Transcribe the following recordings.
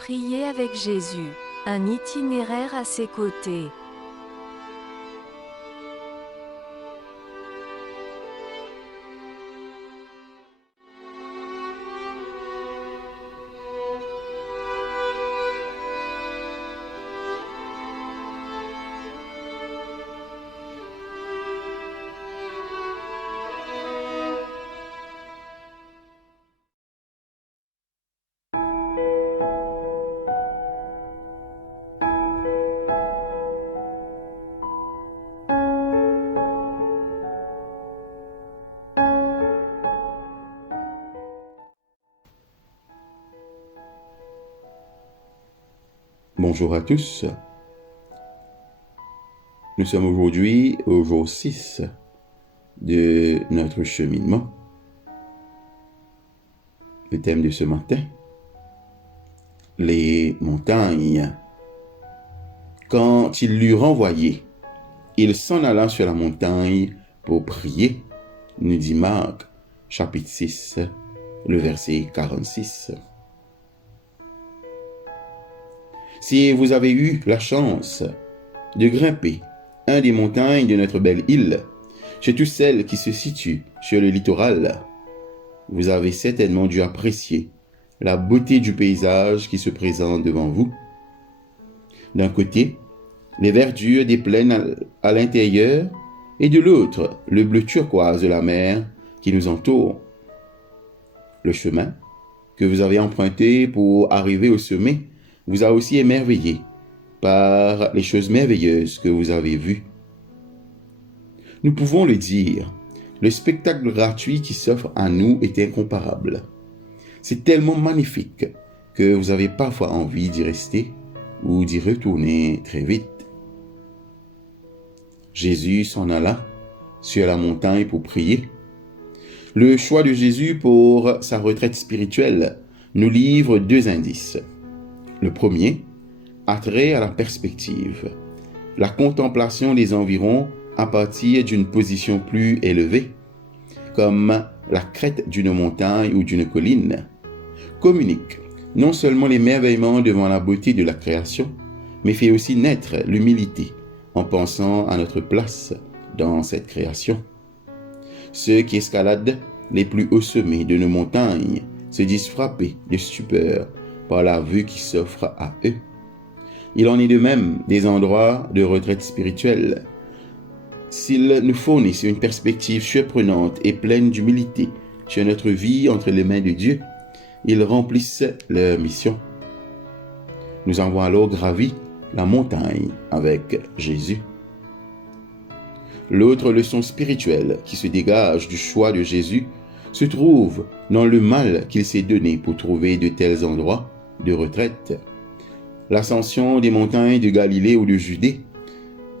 Prier avec Jésus, un itinéraire à ses côtés. Bonjour à tous. Nous sommes aujourd'hui au jour 6 de notre cheminement. Le thème de ce matin, les montagnes. Quand il l'eut renvoyé, il s'en alla sur la montagne pour prier, nous dit Marc, chapitre 6, le verset 46. Si vous avez eu la chance de grimper un des montagnes de notre belle île, surtout celles qui se situent sur le littoral, vous avez certainement dû apprécier la beauté du paysage qui se présente devant vous. D'un côté, les verdures des plaines à l'intérieur et de l'autre, le bleu turquoise de la mer qui nous entoure. Le chemin que vous avez emprunté pour arriver au sommet vous a aussi émerveillé par les choses merveilleuses que vous avez vues. Nous pouvons le dire, le spectacle gratuit qui s'offre à nous est incomparable. C'est tellement magnifique que vous avez parfois envie d'y rester ou d'y retourner très vite. Jésus s'en alla sur la montagne pour prier. Le choix de Jésus pour sa retraite spirituelle nous livre deux indices. Le premier a trait à la perspective, la contemplation des environs à partir d'une position plus élevée, comme la crête d'une montagne ou d'une colline, communique non seulement l'émerveillement devant la beauté de la création, mais fait aussi naître l'humilité en pensant à notre place dans cette création. Ceux qui escaladent les plus hauts sommets de nos montagnes se disent frappés de stupeur par la vue qui s'offre à eux. Il en est de même des endroits de retraite spirituelle. S'ils nous fournissent une perspective surprenante et pleine d'humilité sur notre vie entre les mains de Dieu, ils remplissent leur mission. Nous avons alors gravi la montagne avec Jésus. L'autre leçon spirituelle qui se dégage du choix de Jésus se trouve dans le mal qu'il s'est donné pour trouver de tels endroits de retraite. L'ascension des montagnes de Galilée ou de Judée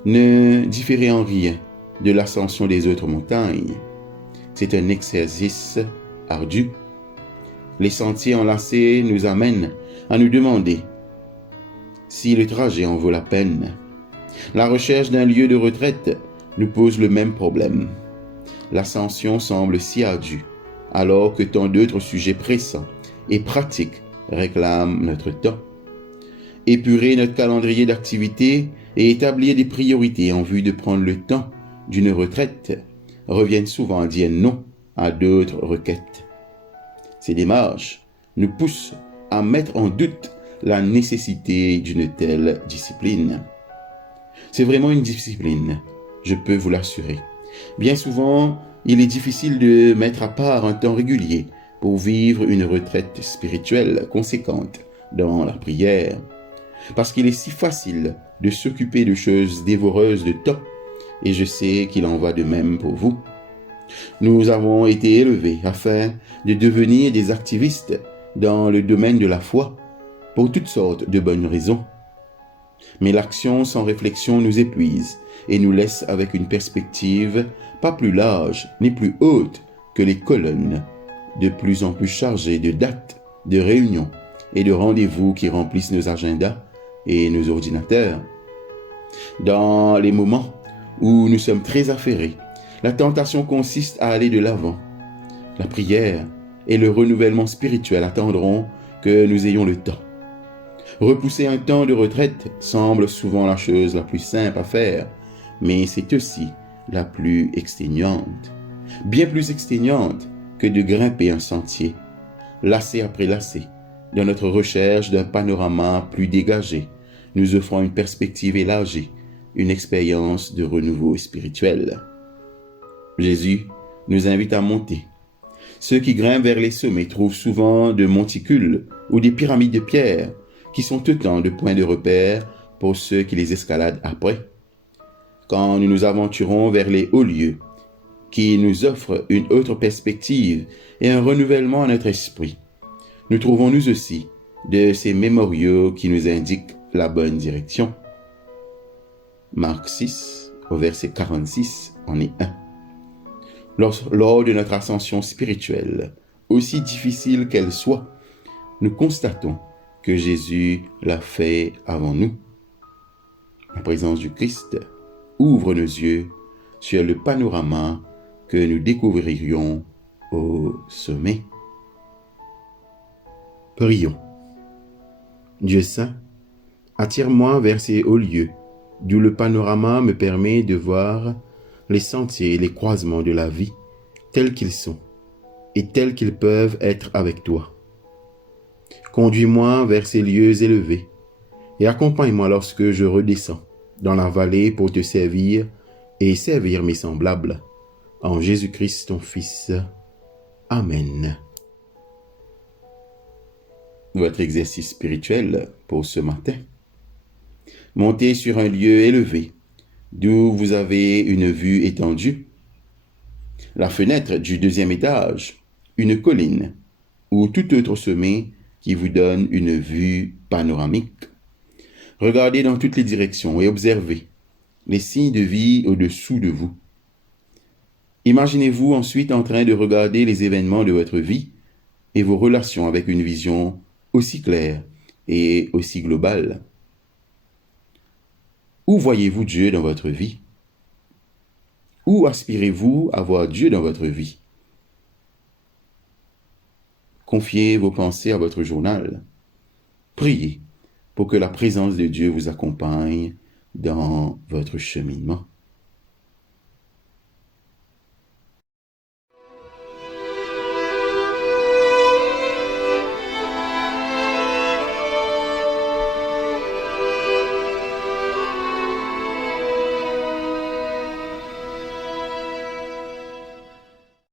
ne différait en rien de l'ascension des autres montagnes. C'est un exercice ardu. Les sentiers enlacés nous amènent à nous demander si le trajet en vaut la peine. La recherche d'un lieu de retraite nous pose le même problème. L'ascension semble si ardue, alors que tant d'autres sujets pressants et pratiques réclament notre temps. Épurer notre calendrier d'activités et établir des priorités en vue de prendre le temps d'une retraite reviennent souvent à dire non à d'autres requêtes. Ces démarches nous poussent à mettre en doute la nécessité d'une telle discipline. C'est vraiment une discipline, je peux vous l'assurer. Bien souvent, il est difficile de mettre à part un temps régulier pour vivre une retraite spirituelle conséquente dans la prière. Parce qu'il est si facile de s'occuper de choses dévoreuses de temps, et je sais qu'il en va de même pour vous. Nous avons été élevés afin de devenir des activistes dans le domaine de la foi, pour toutes sortes de bonnes raisons. Mais l'action sans réflexion nous épuise et nous laisse avec une perspective pas plus large ni plus haute que les colonnes, de plus en plus chargées de dates, de réunions et de rendez-vous qui remplissent nos agendas et nos ordinateurs. Dans les moments où nous sommes très affairés, la tentation consiste à aller de l'avant. La prière et le renouvellement spirituel attendront que nous ayons le temps. Repousser un temps de retraite semble souvent la chose la plus simple à faire, mais c'est aussi la plus exténuante. Bien plus exténuante que de grimper un sentier, lacet après lacet, dans notre recherche d'un panorama plus dégagé, nous offrant une perspective élargie, une expérience de renouveau spirituel. Jésus nous invite à monter. Ceux qui grimpent vers les sommets trouvent souvent de monticules ou des pyramides de pierre qui sont autant de points de repère pour ceux qui les escaladent après. Quand nous nous aventurons vers les hauts lieux, qui nous offrent une autre perspective et un renouvellement à notre esprit, nous trouvons nous aussi de ces mémoriaux qui nous indiquent la bonne direction. Marc 6, au verset 46, en est un. Lors de notre ascension spirituelle, aussi difficile qu'elle soit, nous constatons que Jésus l'a fait avant nous. La présence du Christ ouvre nos yeux sur le panorama que nous découvririons au sommet. Prions. Dieu saint, attire-moi vers ces hauts lieux, d'où le panorama me permet de voir les sentiers et les croisements de la vie tels qu'ils sont et tels qu'ils peuvent être avec toi. Conduis-moi vers ces lieux élevés et accompagne-moi lorsque je redescends dans la vallée pour te servir et servir mes semblables. En Jésus-Christ, ton Fils. Amen. Votre exercice spirituel pour ce matin. Montez sur un lieu élevé, d'où vous avez une vue étendue. La fenêtre du deuxième étage, une colline ou tout autre sommet qui vous donne une vue panoramique. Regardez dans toutes les directions et observez les signes de vie au-dessous de vous. Imaginez-vous ensuite en train de regarder les événements de votre vie et vos relations avec une vision aussi claire et aussi globale. Où voyez-vous Dieu dans votre vie? Où aspirez-vous à voir Dieu dans votre vie? Confiez vos pensées à votre journal. Priez pour que la présence de Dieu vous accompagne dans votre cheminement.